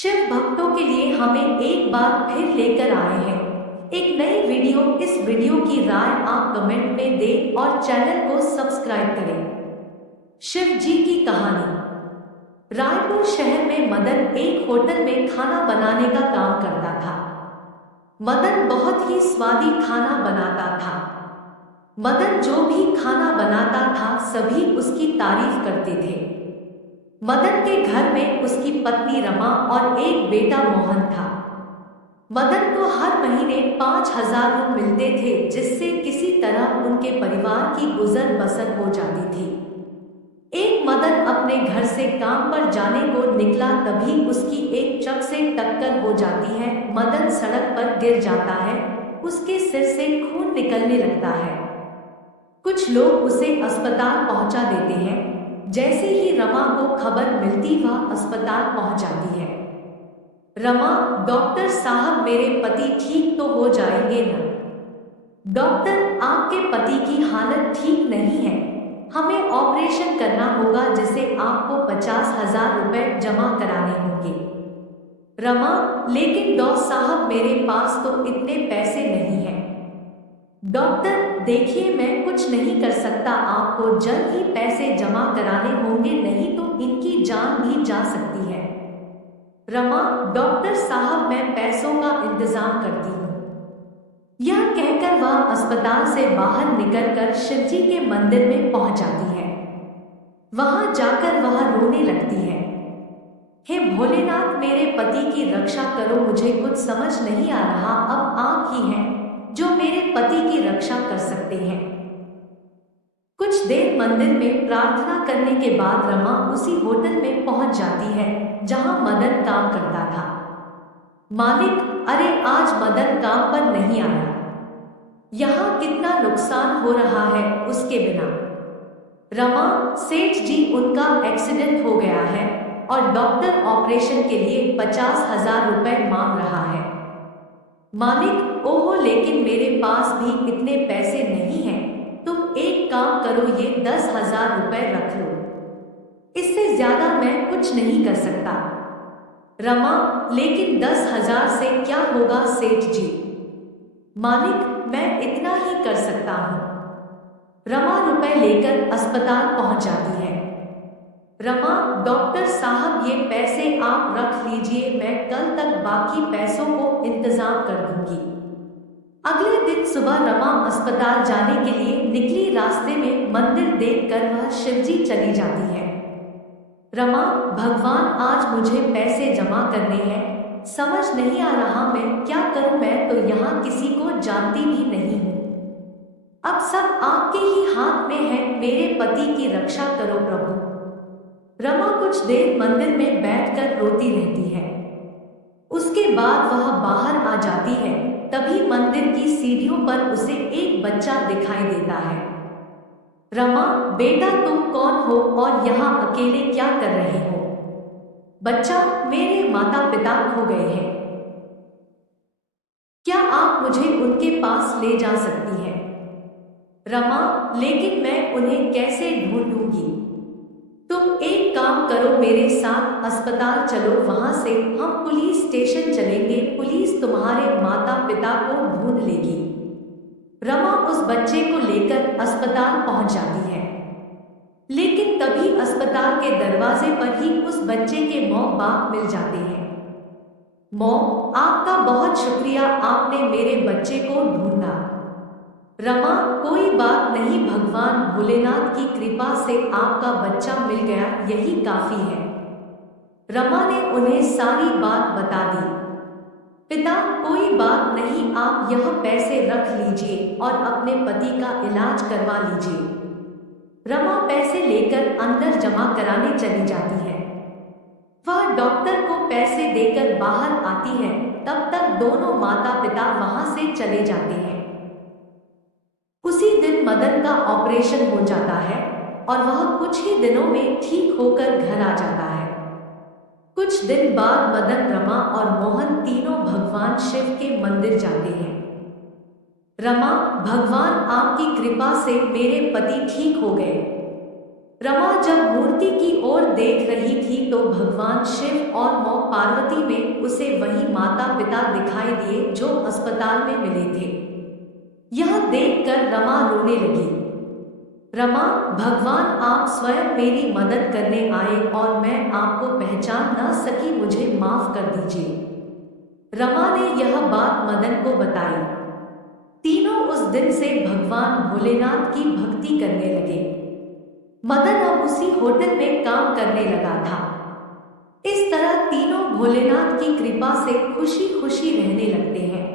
शिव भक्तों के लिए हमें एक बार फिर लेकर आए हैं एक नई वीडियो। इस वीडियो की राय आप कमेंट में दें और चैनल को सब्सक्राइब करें। शिव जी की कहानी। रायपुर शहर में मदन एक होटल में खाना बनाने का काम करता था। मदन बहुत ही स्वादी खाना बनाता था। मदन जो भी खाना बनाता था सभी उसकी तारीफ करते थे। मदन के घर में उसकी पत्नी रमा और एक बेटा मोहन था। मदन को हर महीने 5,000 रुपये मिलते थे, जिससे किसी तरह उनके परिवार की गुजर बसर हो जाती थी। एक मदन अपने घर से काम पर जाने को निकला, तभी उसकी एक ट्रक से टक्कर हो जाती है। मदन सड़क पर गिर जाता है, उसके सिर से खून निकलने लगता है। कुछ लोग उसे अस्पताल पहुंचा देते हैं। जैसे ही रमा को खबर मिलती वह अस्पताल पहुंच जाती है। रमा, डॉक्टर साहब मेरे पति ठीक तो हो जाएंगे ना? डॉक्टर, आपके पति की हालत ठीक नहीं है, हमें ऑपरेशन करना होगा, जिसे आपको 50,000 रुपए जमा कराने होंगे। रमा, लेकिन डॉक्टर साहब मेरे पास तो इतने पैसे नहीं हैं। डॉक्टर देखिए, मैं कुछ नहीं कर सकता, आपको जल्द ही पैसे जमा कराने होंगे, नहीं तो इनकी जान भी जा सकती है। रमा, डॉक्टर साहब मैं पैसों का इंतजाम करती हूँ। यह कहकर वह अस्पताल से बाहर निकलकर शिवजी के मंदिर में पहुंच जाती है। वहां जाकर वह रोने लगती है। हे भोलेनाथ, मेरे पति की रक्षा करो, मुझे कुछ समझ नहीं आ रहा, अब आप ही हैं जो मेरे पति की रक्षा कर सकते हैं। कुछ देर मंदिर में प्रार्थना करने के बाद रमा उसी होटल में पहुंच जाती है जहां मदन काम करता था। मालिक, अरे आज मदन काम पर नहीं आया, यहां कितना नुकसान हो रहा है उसके बिना। रमा, सेठ जी उनका एक्सीडेंट हो गया है और डॉक्टर ऑपरेशन के लिए 50,000 रुपए मांग रहा है। मालिक, ओहो, लेकिन मेरे पास भी इतने पैसे नहीं हैं, तुम एक काम करो, ये 10,000 रुपए रख लो, इससे ज्यादा मैं कुछ नहीं कर सकता। रमा, लेकिन 10,000 से क्या होगा सेठ जी? मालिक, मैं इतना ही कर सकता हूँ। रमा रुपए लेकर अस्पताल पहुंच जाती है। रमा, डॉक्टर साहब ये पैसे आप रख लीजिए, मैं कल तक बाकी पैसों को इंतजाम कर दूंगी। अगले दिन सुबह रमा अस्पताल जाने के लिए निकली। रास्ते में मंदिर देखकर वह शिवजी चली जाती है। रमा, भगवान आज मुझे पैसे जमा करने हैं, समझ नहीं आ रहा मैं क्या करूं, मैं तो यहाँ किसी को जानती भी नहीं हूँ। अब सब आपके ही हाथ में है, मेरे पति की रक्षा करो प्रभु। रमा कुछ देर मंदिर में बैठकर रोती रहती है। उसके बाद वह बाहर आ जाती है। तभी मंदिर की सीढ़ियों पर उसे एक बच्चा दिखाई देता है। रमा, बेटा तुम कौन हो और यहाँ अकेले क्या कर रहे हो? बच्चा, मेरे माता पिता खो गए हैं, क्या आप मुझे उनके पास ले जा सकती हैं? रमा, लेकिन मैं उन्हें कैसे ढूंढूंगी? तुम एक काम करो, मेरे साथ अस्पताल चलो, वहां से हम पुलिस स्टेशन चलेंगे, पुलिस तुम्हारे माता पिता को ढूंढ लेगी। रमा उस बच्चे को लेकर अस्पताल पहुंच जाती है। लेकिन तभी अस्पताल के दरवाजे पर ही उस बच्चे के माँ बाप मिल जाते हैं। माँ, आपका बहुत शुक्रिया, आपने मेरे बच्चे को ढूंढा। रमा, कोई बात नहीं, भगवान भोलेनाथ की कृपा से आपका बच्चा मिल गया, यही काफी है। रमा ने उन्हें सारी बात बता दी। पिता, कोई बात नहीं, आप यह पैसे रख लीजिए और अपने पति का इलाज करवा लीजिए। रमा पैसे लेकर अंदर जमा कराने चली जाती है। वह डॉक्टर को पैसे देकर बाहर आती है, तब तक दोनों माता पिता वहां से चले जाते हैं। उसी दिन मदन का ऑपरेशन हो जाता है और वह कुछ ही दिनों में ठीक होकर घर आ जाता है। कुछ दिन बाद मदन, रमा और मोहन तीनों भगवान शिव के मंदिर जाते हैं। रमा, भगवान आपकी कृपा से मेरे पति ठीक हो गए, रमा जब मूर्ति की ओर देख रही थी तो भगवान शिव और मां पार्वती में उसे वही माता पिता दिखाई दिए जो अस्पताल में मिले थे। यह देखकर रमा रोने लगी। रमा, भगवान आप स्वयं मेरी मदद करने आए और मैं आपको पहचान न सकी, मुझे माफ कर दीजिए। रमा ने यह बात मदन को बताई। तीनों उस दिन से भगवान भोलेनाथ की भक्ति करने लगे। मदन अब उसी होटल में काम करने लगा था। इस तरह तीनों भोलेनाथ की कृपा से खुशी खुशी रहने लगते हैं।